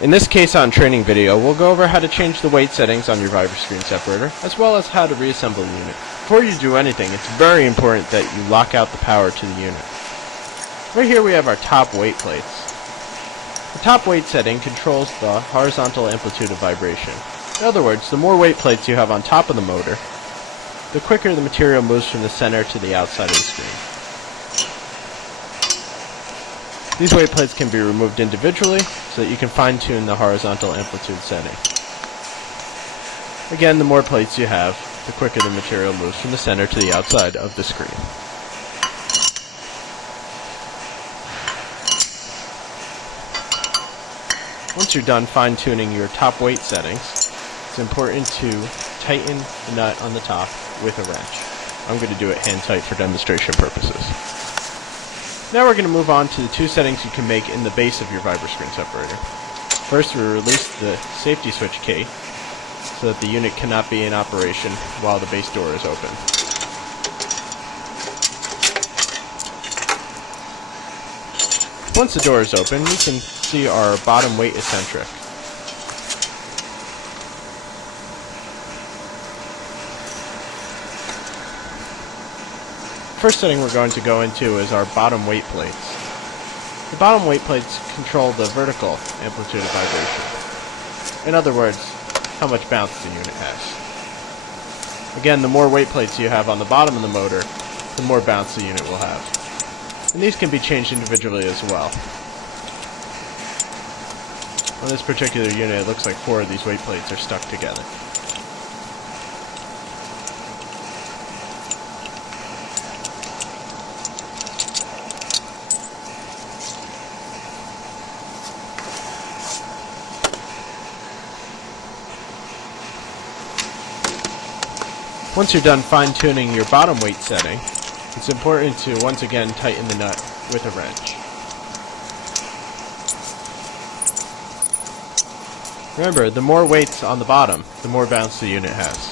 In this Case-On training video, we'll go over how to change the weight settings on your Viber screen separator, as well as how to reassemble the unit. Before you do anything, it's very important that you lock out the power to the unit. Right here we have our top weight plates. The top weight setting controls the horizontal amplitude of vibration. In other words, the more weight plates you have on top of the motor, the quicker the material moves from the center to the outside of the screen. These weight plates can be removed individually so that you can fine-tune the horizontal amplitude setting. Again, the more plates you have, the quicker the material moves from the center to the outside of the screen. Once you're done fine-tuning your top weight settings, it's important to tighten the nut on the top with a wrench. I'm going to do it hand tight for demonstration purposes. Now we're going to move on to the two settings you can make in the base of your Viber screen separator. First, we release the safety switch key so that the unit cannot be in operation while the base door is open. Once the door is open, we can see our bottom weight eccentric. First setting we're going to go into is our bottom weight plates. The bottom weight plates control the vertical amplitude of vibration. In other words, how much bounce the unit has. Again, the more weight plates you have on the bottom of the motor, the more bounce the unit will have. And these can be changed individually as well. On this particular unit, it looks like 4 of these weight plates are stuck together. Once you're done fine-tuning your bottom weight setting, it's important to once again tighten the nut with a wrench. Remember, the more weights on the bottom, the more bounce the unit has.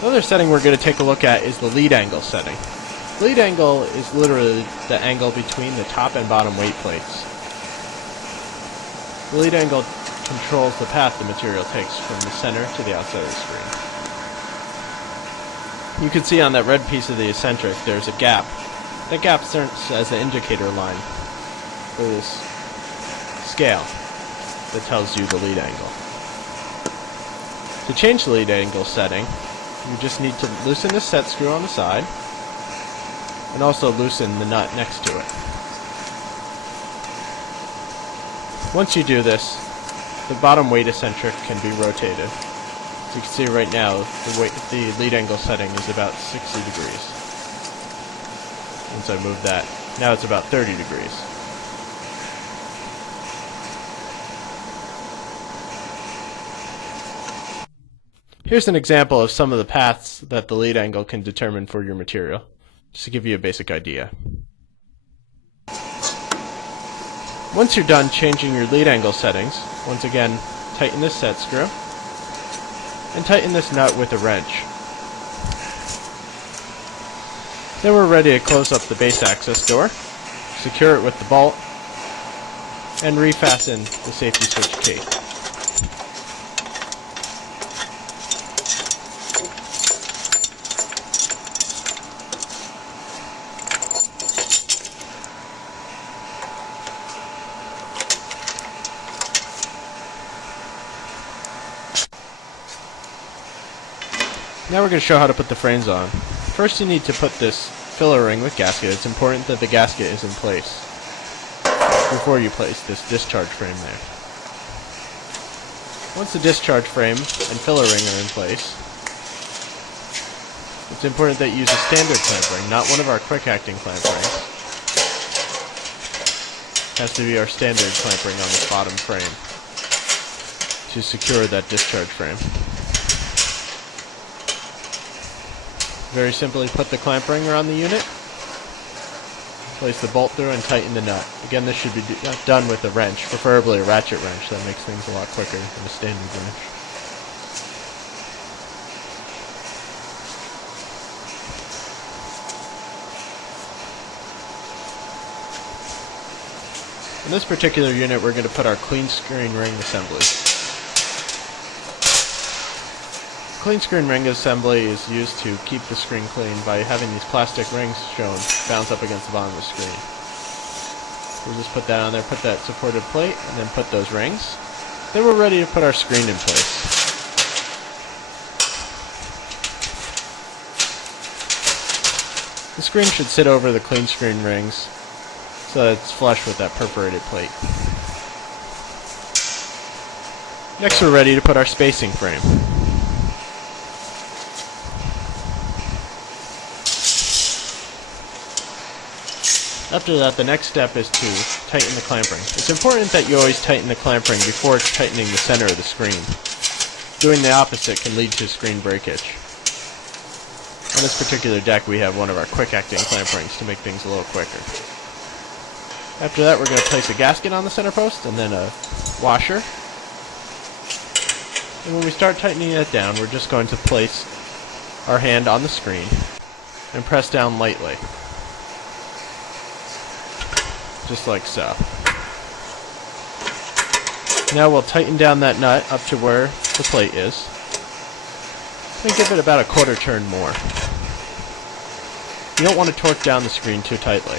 The other setting we're going to take a look at is the lead angle setting. Lead angle is literally the angle between the top and bottom weight plates. The lead angle controls the path the material takes from the center to the outside of the screen. You can see on that red piece of the eccentric there's a gap. That gap serves as an indicator line for this scale that tells you the lead angle. To change the lead angle setting, you just need to loosen the set screw on the side and also loosen the nut next to it. Once you do this, the bottom weight eccentric can be rotated. As you can see right now, the lead angle setting is about 60 degrees. Once I move that, now it's about 30 degrees. Here's an example of some of the paths that the lead angle can determine for your material, just to give you a basic idea. Once you're done changing your lead angle settings, once again, tighten this set screw and tighten this nut with a wrench. Then we're ready to close up the base access door, secure it with the bolt, and refasten the safety switch key. Now we're going to show how to put the frames on. First you need to put this filler ring with gasket. It's important that the gasket is in place before you place this discharge frame there. Once the discharge frame and filler ring are in place, it's important that you use a standard clamp ring, not one of our quick-acting clamp rings. It has to be our standard clamp ring on this bottom frame to secure that discharge frame. Very simply put the clamp ring around the unit, place the bolt through and tighten the nut. Again, this should be done with a wrench, preferably a ratchet wrench. That makes things a lot quicker than a standard wrench. In this particular unit, we're going to put our clean screen ring assembly. Clean screen ring assembly is used to keep the screen clean by having these plastic rings shown bounce up against the bottom of the screen. We'll just put that on there, put that supported plate, and then put those rings. Then we're ready to put our screen in place. The screen should sit over the clean screen rings so that it's flush with that perforated plate. Next we're ready to put our spacing frame. After that, the next step is to tighten the clamp ring. It's important that you always tighten the clamp ring before tightening the center of the screen. Doing the opposite can lead to screen breakage. On this particular deck, we have one of our quick-acting clamp rings to make things a little quicker. After that, we're going to place a gasket on the center post and then a washer. And when we start tightening it down, we're just going to place our hand on the screen and press down lightly. Just like so. Now we'll tighten down that nut up to where the plate is. And give it about a quarter turn more. You don't want to torque down the screen too tightly.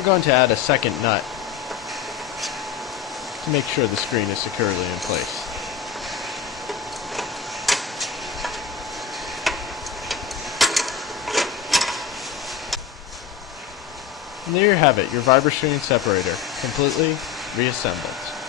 We're going to add a second nut to make sure the screen is securely in place. And there you have it, your Viber screen separator, completely reassembled.